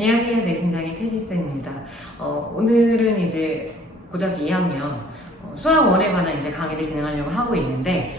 안녕하세요. 내신장의 태지쌤입니다. 오늘은 이제 고등학교 2학년 수학 1에 관한 이제 강의를 진행하려고 하고 있는데,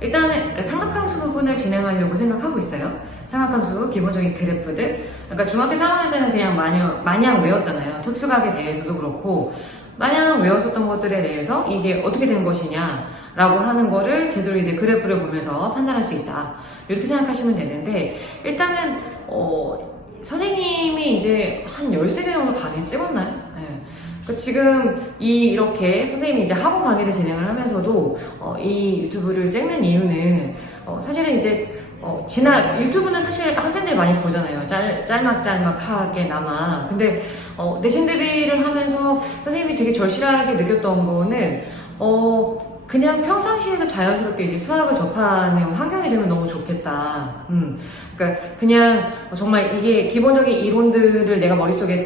일단은 그러니까 삼각함수 부분을 진행하려고 생각하고 있어요. 삼각함수 기본적인 그래프들. 그러니까 중학교 3학년 때는 그냥 마냥 외웠잖아요. 특수각에 대해서도 그렇고, 마냥 외웠었던 것들에 대해서 이게 어떻게 된 것이냐 라고 하는 거를 제대로 이제 그래프를 보면서 판단할 수 있다, 이렇게 생각하시면 되는데, 일단은 선생님이 이제 한 13개 정도 강의 찍었나요? 네. 그러니까 지금 이렇게 선생님이 이제 학원 강의를 진행을 하면서도 이 유튜브를 찍는 이유는 사실은 이제 유튜브는 사실 학생들이 많이 보잖아요. 짤막짤막하게나마. 근데 내신 대비를 하면서 선생님이 되게 절실하게 느꼈던 거는 그냥 평상시에도 자연스럽게 이제 수학을 접하는 환경이 되면 너무 좋겠다. 그러니까 그냥 정말 이게 기본적인 이론들을 내가 머릿속에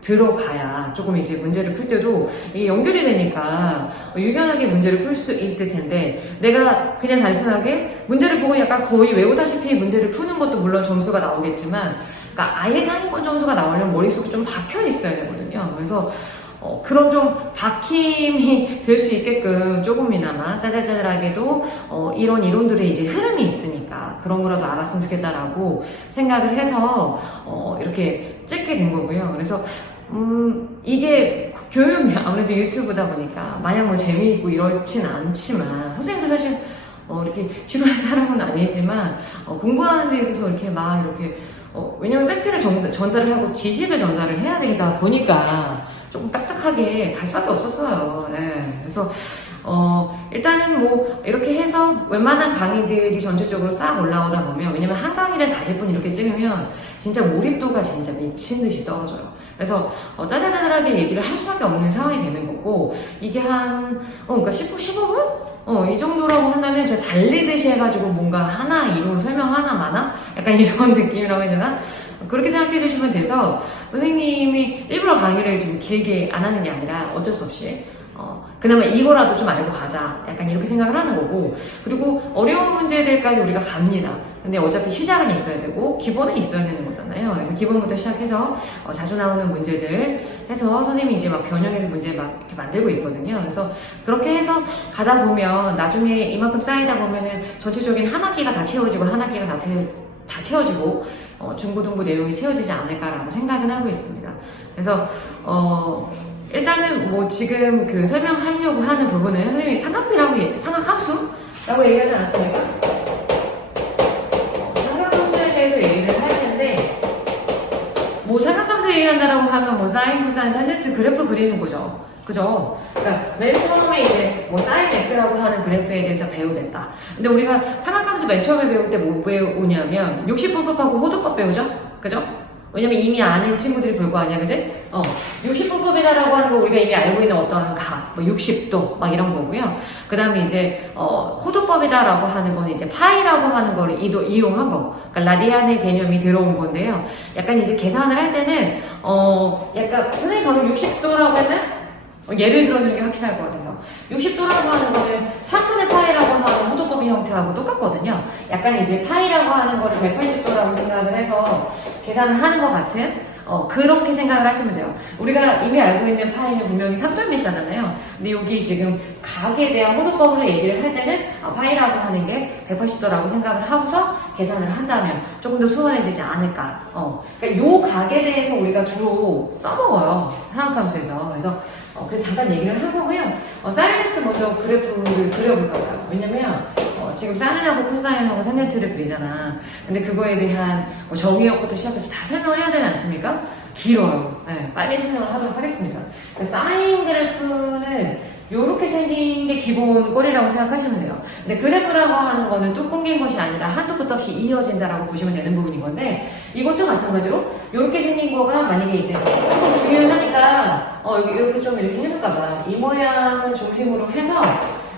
들어가야 조금 이제 문제를 풀 때도 이게 연결이 되니까 유연하게 문제를 풀 수 있을 텐데, 내가 그냥 단순하게 문제를 보고 약간 거의 외우다시피 문제를 푸는 것도 물론 점수가 나오겠지만, 그러니까 아예 상위권 점수가 나오려면 머릿속에 좀 박혀 있어야 되거든요. 그래서 그런 좀 박힘이 될 수 있게끔 조금이나마 짜잘짜잘하게도 이런 이론들의 이제 흐름이 있으니까 그런 거라도 알았으면 좋겠다라고 생각을 해서 이렇게 찍게 된 거고요. 그래서 이게 교육이 아무래도 유튜브다 보니까 마냥 뭐 재미있고 이렇진 않지만, 선생님도 사실 이렇게 지루한 사람은 아니지만 공부하는 데 있어서 이렇게 막 이렇게 왜냐면 팩트를 전달을 하고 지식을 전달을 해야 되다 보니까 조금 딱딱하게 갈 수밖에 없었어요. 네. 그래서 일단은 뭐 이렇게 해서 웬만한 강의들이 전체적으로 싹 올라오다 보면, 왜냐면 한 강의를 40분 이렇게 찍으면 진짜 몰입도가 진짜 미친 듯이 떨어져요. 그래서 짜잘짜잘하게 얘기를 할 수밖에 없는 상황이 되는 거고, 이게 그러니까 15분? 이 정도라고 한다면 제가 달리듯이 해가지고 뭔가 하나 이론 설명 하나마나 약간 이런 느낌이라고 해야 되나? 그렇게 생각해 주시면 돼서, 선생님이 일부러 강의를 좀 길게 안 하는 게 아니라 어쩔 수 없이 그나마 이거라도 좀 알고 가자, 약간 이렇게 생각을 하는 거고, 그리고 어려운 문제들까지 우리가 갑니다. 근데 어차피 시작은 있어야 되고 기본은 있어야 되는 거잖아요. 그래서 기본부터 시작해서 자주 나오는 문제들 해서 선생님이 이제 막 변형해서 문제 막 이렇게 만들고 있거든요. 그래서 그렇게 해서 가다 보면 나중에 이만큼 쌓이다 보면은 전체적인 한 학기가 다 채워지고 한 학기가 다 채워지고 중고등부 내용이 채워지지 않을까라고 생각은 하고 있습니다. 그래서 일단은 뭐 지금 그 설명하려고 하는 부분은 선생님이 삼각함수라고 얘기하지 않았습니까? 삼각함수에 대해서 얘기를 할 텐데, 뭐 삼각함수 얘기한다라고 하면 뭐 사인, 코사인, 탄젠트 그래프 그리는 거죠. 그죠? 그러니까 맨 처음에 이제 뭐 사인 x라고 하는 그래프에 대해서 배우겠다. 근데 우리가 삼각함수 맨 처음에 배울 때 뭐 배우냐면 60분법하고 호두법 배우죠? 그죠? 왜냐면 이미 아는 친구들이 볼 거 아니야, 그지? 60분법이다라고 하는 거 우리가 이미 알고 있는 어떠한 각, 뭐 60도 막 이런 거고요. 그 다음에 이제 호두법이다라고 하는 건 이제 파이라고 하는 거를 이용한 거, 그러니까 라디안의 개념이 들어온 건데요. 약간 이제 계산을 할 때는 약간 선생님 방금 60도라고 했나? 예를 들어주는 게 확실할 것 같아서, 60도라고 하는 거는 3분의 파이라고 하는 호두법의 형태하고 똑같거든요. 약간 이제 파이라고 하는 거를 180도라고 생각을 해서 계산을 하는 것 같은 그렇게 생각을 하시면 돼요. 우리가 이미 알고 있는 파이는 분명히 3.14잖아요. 근데 여기 지금 각에 대한 호두법으로 얘기를 할 때는 파이라고 하는 게 180도라고 생각을 하고서 계산을 한다면 조금 더 수월해지지 않을까. 그러니까 요 각에 대해서 우리가 주로 써먹어요, 삼각함수에서. 그래서 잠깐 얘기를 할 거고요. 사인 x 먼저 그래프를 그려볼까 봐요. 왜냐면 지금 사인하고 코사인하고 탄젠트를 그리잖아. 근데 그거에 대한 정의역부터 시작해서 다 설명을 해야 되지 않습니까? 길어요. 네, 빨리 설명을 하도록 하겠습니다. 사인 그래프는 요렇게 생긴 게 기본 꼴이라고 생각하시면 돼요. 근데 그래프라고 하는 거는 뚝 끊긴 것이 아니라 한도 끝도 없이 이어진다라고 보시면 되는 부분인 건데, 이것도 마찬가지로 요렇게 생긴 거가 만약에 이제 조금 중요하니까 이렇게 좀 이렇게 해볼까봐 이 모양을 중심으로 해서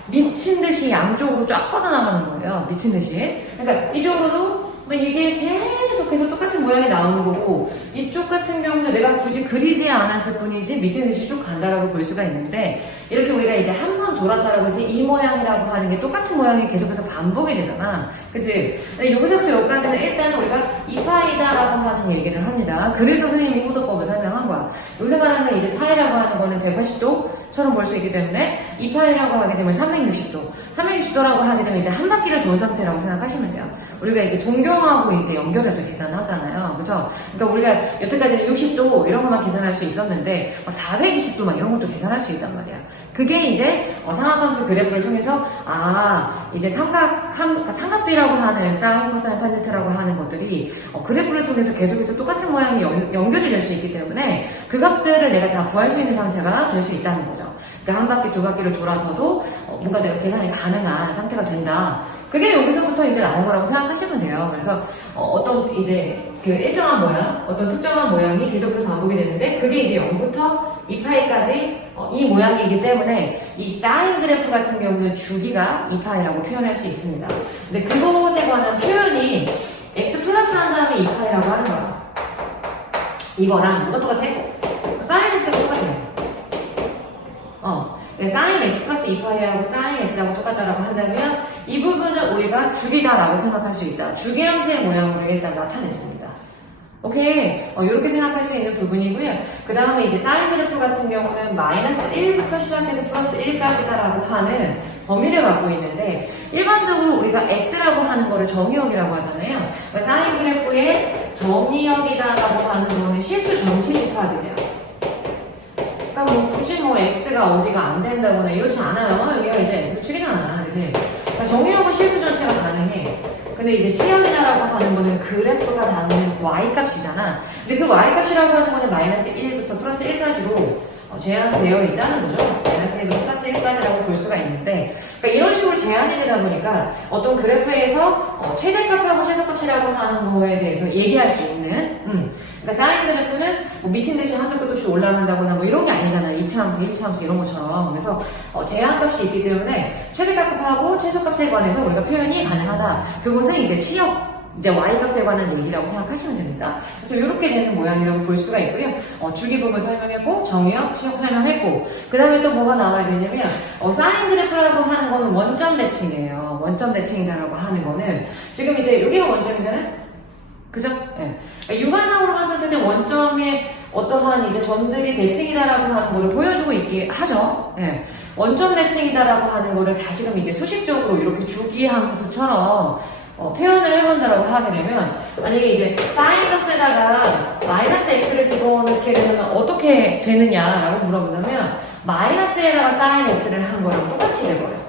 미친 듯이 양쪽으로 쫙 뻗어나가는 거예요. 미친 듯이. 그러니까 이쪽으로도 이게 계속 계속 똑같은 모양이 나오는 거고, 이쪽 같은 경우는 내가 굳이 그리지 않았을 뿐이지 미친 듯이 쭉 간다라고 볼 수가 있는데, 이렇게 우리가 이제 한 번 돌았다라고 해서 이 모양이라고 하는 게 똑같은 모양이 계속해서 반복이 되잖아. 그치? 여기서부터 여기까지는 일단은 우리가 이파이다라고 하는 얘기를 합니다. 그래서 선생님이 호도법을 설명한 거야. 요새 말하는 이제 파이라고 하는 거는 180도처럼 볼 수 있기 때문에 이파이라고 하게 되면 360도. 360도라고 하게 되면 이제 한 바퀴를 돌 상태라고 생각하시면 돼요. 우리가 이제 동경하고 이제 연결해서 계산하잖아요. 그죠? 그러니까 우리가 여태까지는 60도 이런 것만 계산할 수 있었는데, 막 420도 막 이런 것도 계산할 수 있단 말이야. 그게 이제 삼각함수 그래프를 통해서 이제 삼각비라고 하는 사인, 코사인, 탄젠트라고 하는 것들이 그래프를 통해서 계속해서 똑같은 모양이 연결이 될 수 있기 때문에 그 값들을 내가 다 구할 수 있는 상태가 될 수 있다는 거죠. 그러니까 한 바퀴, 두 바퀴를 돌아서도 뭔가 내가 계산이 가능한 상태가 된다. 그게 여기서부터 이제 나온 거라고 생각하시면 돼요. 그래서 어떤 이제 그 일정한 모양, 어떤 특정한 모양이 계속해서 반복이 되는데, 그게 이제 0부터 2파이까지 이 모양이기 때문에 이 사인 그래프 같은 경우는 주기가 2파이라고 표현할 수 있습니다. 근데 그것에 관한 표현이 x 플러스 한 다음에 2파이라고 하는 거야. 이거랑 뭐가 똑같아? 사인 x가 똑같아요. 사인 x 플러스 2파이하고 사인 x하고 똑같다라고 한다면 이 부분은 우리가 주기다라고 생각할 수 있다. 주기함수의 모양으로 일단 나타냈습니다. 오케이. 이렇게 생각할 수 있는 부분이고요. 그 다음에 이제 사인 그래프 같은 경우는 마이너스 1부터 시작해서 플러스 1까지다라고 하는 범위를 갖고 있는데, 일반적으로 우리가 x라고 하는 거를 정의역이라고 하잖아요. 그러니까 사인 그래프의 정의역이다라고 하는 거는 실수 전체 집합이래요. 그러니까 뭐 굳이 뭐 x가 어디가 안 된다거나 이렇지 않아요. 여기가 이제 부축이잖아, 그치? 그러니까 정의역은 실수 전체가 가능해. 근데 이제 시험이다라고 하는 거는 그래프가 닿는 y값이잖아. 근데 그 y값이라고 하는 거는 마이너스 1부터 플러스 1까지로 제한되어 있다는 거죠. 마이너스 1부터 플러스 1까지라고 볼 수가 있는데, 그러니까 이런 식으로 제한이 되다 보니까 어떤 그래프에서 최대값하고 최소값이라고 하는 거에 대해서 얘기할 수 있는, 그러니까 사인 그래프는 뭐 미친 듯이 한도 끝도 없이 올라간다거나 뭐 이런 게 아니잖아요. 2차함수, 1차함수 이런 것처럼. 그래서 제한값이 있기 때문에 최대값하고 최소값에 관해서 우리가 표현이 가능하다. 그것은 이제 치역, 이제 y값에 관한 얘기라고 생각하시면 됩니다. 그래서 이렇게 되는 모양이라고 볼 수가 있고요. 주기분을 설명했고, 정의역, 치역 설명했고, 그 다음에 또 뭐가 나와야 되냐면, 사인 그래프라고 하는 거는 원점 대칭이에요. 원점 대칭이다라고 하는 거는, 지금 이제 여기가 원점이잖아요? 그죠? 예. 육안상으로 봤을 때 원점에 어떠한 이제 점들이 대칭이다라고 하는 거를 보여주고 있게 하죠. 예. 원점 대칭이다라고 하는 거를 다시금 이제 수식적으로 이렇게 주기함수처럼 표현을 해본다라고 하게 되면, 만약에 이제 사인 값에다가 마이너스 x를 집어넣게 되면 어떻게 되느냐라고 물어본다면, 마이너스에다가 사인 x를 한 거랑 똑같이 돼버려요.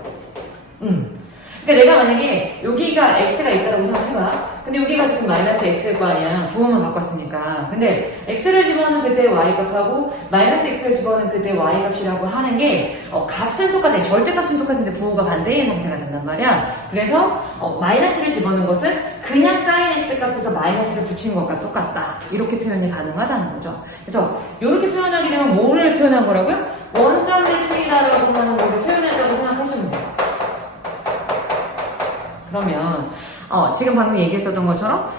그러니까 내가 만약에 여기가 x가 있다고 생각해봐. 근데 여기가 지금 마이너스 x일 거 아니야. 부호만 바꿨으니까. 근데 x를 집어넣은 그때 y값하고 마이너스 x를 집어넣은 그때 y값이라고 하는 게 값은 똑같아. 절대값은 똑같은데 부호가 반대인 상태가 된단 말이야. 그래서 마이너스를 집어넣은 것은 그냥 사인 x 값에서 마이너스를 붙인 것과 똑같다. 이렇게 표현이 가능하다는 거죠. 그래서 이렇게 표현하게 되면 뭐를 표현한 거라고요? 원점 대칭이다라고 하는 거를 표현한다고 생각하시면 돼요. 그러면 지금 방금 얘기했었던 것처럼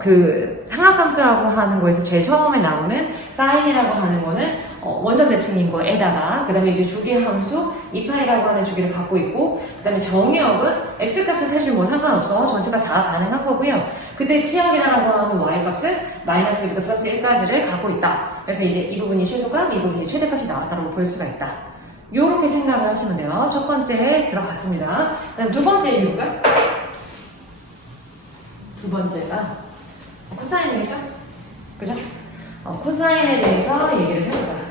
그 상하함수라고 하는 거에서 제일 처음에 나오는 사인이라고 하는 거는 원점 대칭인 거에다가, 그 다음에 이제 주기함수 2파이라고 하는 주기를 갖고 있고, 그 다음에 정의역은 x값은 사실 뭐 상관없어. 전체가 다 가능한 거고요. 그때 치역이라고 하는 y값은 마이너스 1부터 플러스 1까지를 갖고 있다. 그래서 이제 이 부분이 최소값, 이 부분이 최대값이 나왔다고 볼 수가 있다. 요렇게 생각을 하시면 돼요. 첫 번째 들어갔습니다. 그 다음 두 번째 이유가, 두 번째가 코사인이죠? 그죠? 코사인에 대해서 얘기를 해보자.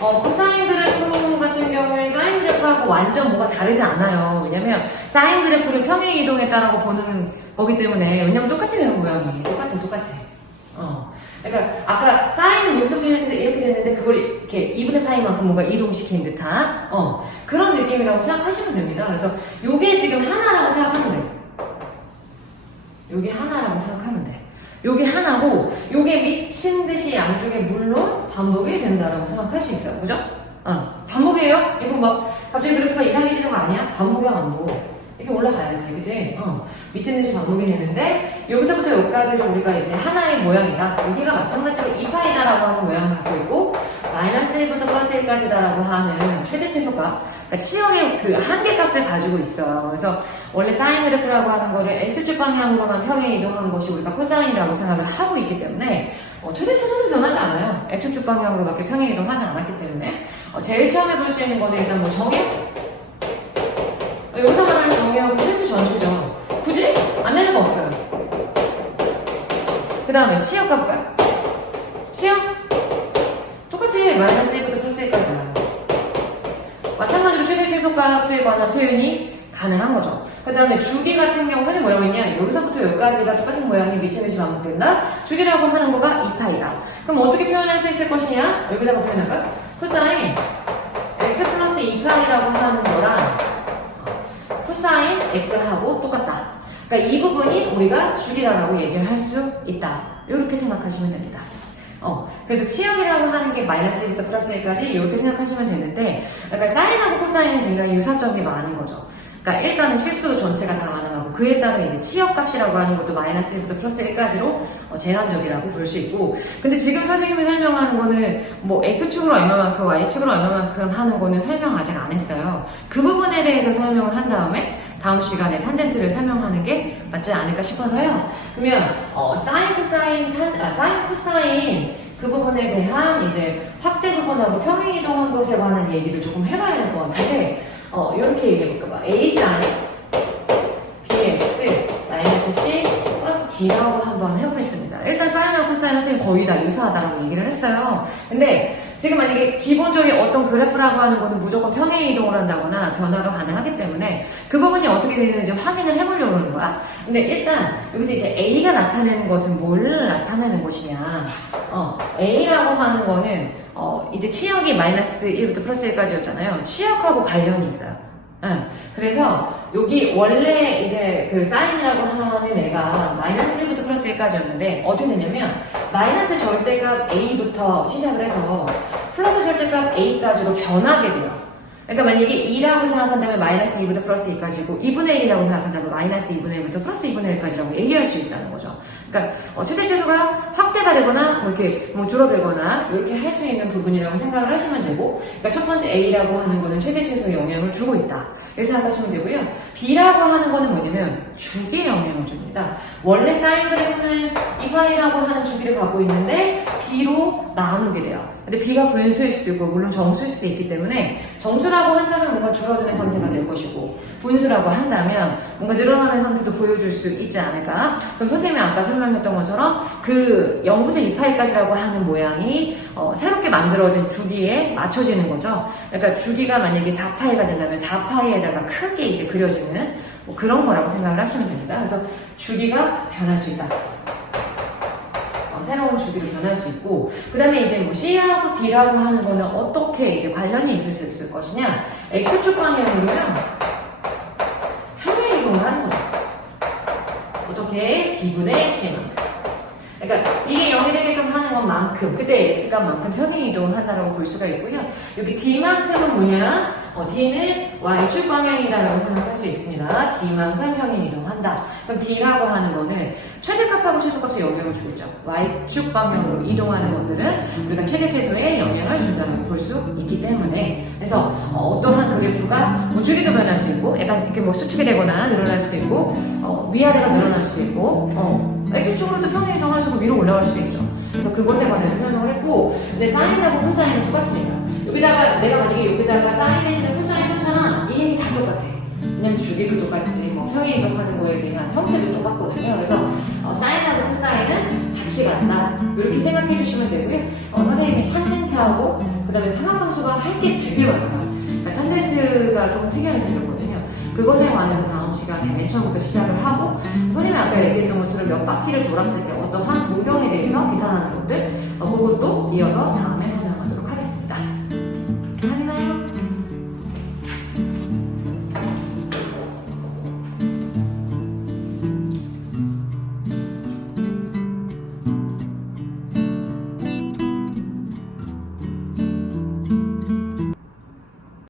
코사인 그래프 같은 경우에 사인 그래프하고 완전 뭐가 다르지 않아요. 왜냐면 사인 그래프를 평행 이동했다라고 보는 거기 때문에, 왜냐면 똑같아요, 모양이. 똑같아. 그러니까 아까 사인은 여기서부터 시작해서 이렇게 됐는데 그걸 이렇게 2분의 파이만큼 뭔가 이동시킨 듯한 그런 느낌이라고 생각하시면 됩니다. 그래서 요게 지금 하나라고 생각하면 돼요. 요게 하나라고 생각하면 돼. 요게 하나고, 요게 미친 듯이 양쪽에 물론 반복이 된다라고 생각할 수 있어요. 그죠? 반복이에요? 이거 막 갑자기 그래프가 이상해지는 거 아니야? 반복이야, 반복. 이렇게 올라가야지, 그지? 미친듯이 반복이 되는데, 여기서부터 여기까지를 우리가 이제 하나의 모양이다. 여기가 마찬가지로 2파이다라고 하는 모양을 갖고 있고, 마이너스 1부터 플러스 1까지다라고 하는 최대 최소값, 그러니까 치역의 그 한계값을 가지고 있어요. 그래서 원래 사인 그래프라고 하는 거를 x축 방향으로만 평행 이동한 것이 우리가 코사인이라고 생각을 하고 있기 때문에, 최대 최소는 변하지 않아요. x축 방향으로밖에 평행 이동하지 않았기 때문에, 제일 처음에 볼 수 있는 거는 일단 뭐 정의? 여기서 말하는 정의하고 필수 전수죠. 굳이 안 내는 거 없어요. 그 다음에 치역 가볼까요? 치역? 똑같아. 마이너스 1부터 플러스 1까지야. 마찬가지로 최대 최소값에 관한 표현이 가능한 거죠. 그 다음에 주기 같은 경우는 뭐라고 했냐? 여기서부터 여기까지가 똑같은 모양이 미친듯이 반복된다. 주기라고 하는 거가 2파이다. 그럼 어떻게 표현할 수 있을 것이냐? 여기다가 표현할까? 코사인 x 플러스 2파이라고 하는 거랑 코사인 x하고 똑같다. 그러니까 이 부분이 우리가 주기라고 얘기를 할 수 있다. 이렇게 생각하시면 됩니다. 그래서 치역이라고 하는 게 마이너스 1부터 플러스 1까지 이렇게 생각하시면 되는데, 그러니까 사인하고 코사인은 굉장히 유사점이 많은 거죠. 그러니까 일단은 실수 전체가 다 가능하고, 그에 따른 이제 치역값이라고 하는 것도 마이너스 1부터 플러스 1까지로 제한적이라고 볼 수 있고, 근데 지금 선생님이 설명하는 거는 뭐 x축으로 얼마만큼 y축으로 얼마만큼 하는 거는 설명 아직 안 했어요. 그 부분에 대해서 설명을 한 다음에 다음 시간에 탄젠트를 설명하는 게 맞지 않을까 싶어서요. 그러면 사인 코사인 그 부분에 대한 이제 확대 부분하고 평행 이동한 것에 관한 얘기를 조금 해봐야 될 것 같은데, 이렇게 얘기해볼까 봐. a 사인 bx 마이너스 c 플러스 d라고 한번 해보겠습니다. 일단 사인하고 코사인은 선생님 거의 다 유사하다고 얘기를 했어요. 근데 지금 만약에 기본적인 어떤 그래프라고 하는 거는 무조건 평행 이동을 한다거나 변화가 가능하기 때문에 그 부분이 어떻게 되는지 확인을 해보려고 하는 거야. 근데 일단 여기서 이제 a가 나타내는 것은 뭘 나타내는 것이냐. a라고 하는 거는 이제 치역이 마이너스 1부터 플러스 1까지였잖아요. 치역하고 관련이 있어요. 그래서 여기 원래 이제 그 사인이라고 하는 애가 마이너스 1부터 플러스 1까지였는데 어떻게 되냐면 마이너스 절대값 a부터 시작을 해서 플러스 절대값 a까지로 변하게 돼요. 그러니까 만약에 2라고 생각한다면 마이너스 2부터 플러스 2까지고 2분의 1이라고 생각한다면 마이너스 2분의 1부터 플러스 2분의 1까지라고 얘기할 수 있다는 거죠. 그러니까 최대 최소가 확대가 되거나 뭐 이렇게 뭐 줄어들거나 이렇게 할 수 있는 부분이라고 생각을 하시면 되고, 그러니까 첫 번째 A라고 하는 거는 최대 최소에 영향을 주고 있다 이렇게 생각하시면 되고요. B라고 하는 거는 뭐냐면 주기에 영향을 줍니다. 원래 사인 그래프는 이파이라고 하는 주기를 갖고 있는데 B로 나누게 돼요. 근데 B가 분수일 수도 있고 물론 정수일 수도 있기 때문에 정수라고 한다면 뭔가 줄어드는 상태가 될 것이고 분수라고 한다면 뭔가 늘어나는 상태도 보여줄 수 있지 않을까. 그럼 선생님이 아까 설명했던 것처럼 그 0부터 2파이까지라고 하는 모양이 새롭게 만들어진 주기에 맞춰지는 거죠. 그러니까 주기가 만약에 4파이가 된다면 4파이에다가 크게 이제 그려지는 뭐 그런 거라고 생각을 하시면 됩니다. 그래서 주기가 변할 수 있다. 새로운 주기로 변할 수 있고, 그 다음에 이제 뭐 C하고 D라고 하는 거는 어떻게 이제 관련이 있을 수 있을 것이냐. X축 방향으로요 평행 이동을 하는 거죠. 어떻게? B분의 C만큼. 그러니까 이게 0이 되게끔 하는 것만큼, 그때 X값만큼 평행 이동을 한다고 볼 수가 있고요. 여기 D만큼은 뭐냐? D는 Y축 방향이다라고 생각할 수 있습니다. D만큼 평행 이동한다. 그럼 D라고 하는 거는 최대값하고 최소값에 영향을 주겠죠. Y축 방향으로 이동하는 것들은 우리가 최대 최소에 영향을 준다고 볼 수 있기 때문에, 그래서 어떠한 그래프가 뭐 주기도 변할 수 있고, 약간 이렇게 뭐 수축이 되거나 늘어날 수도 있고, 위아래가 늘어날 수도 있고, X축으로도 평행 이동할 수 있고 위로 올라갈 수도 있죠. 그래서 그것에 관해서 설명을 했고, 근데 사인하고 코사인은 똑같습니다. 여기다가 내가 만약에 여기다가 사인 대신에 코사인 놓잖아, 이 얘기 다 똑같아. 왜냐면 주기도 똑같지, 뭐 평행 이동하는 거에 대한 형태도 똑같거든요. 그래서 사인하고 코사인은 같이 간다 이렇게 생각해 주시면 되고요. 선생님이 탄젠트하고 그 다음에 삼각함수가 할 게 되게 많아요. 그러니까 탄젠트가 좀 특이하게 생겼거든요. 그것에 관해서 다음 시간에 맨 처음부터 시작을 하고, 선생님이 아까 얘기했던 것처럼 몇 바퀴를 돌았을 때 어떠한 동경에 대해서 계산하는 것들, 그것도 이어서 다음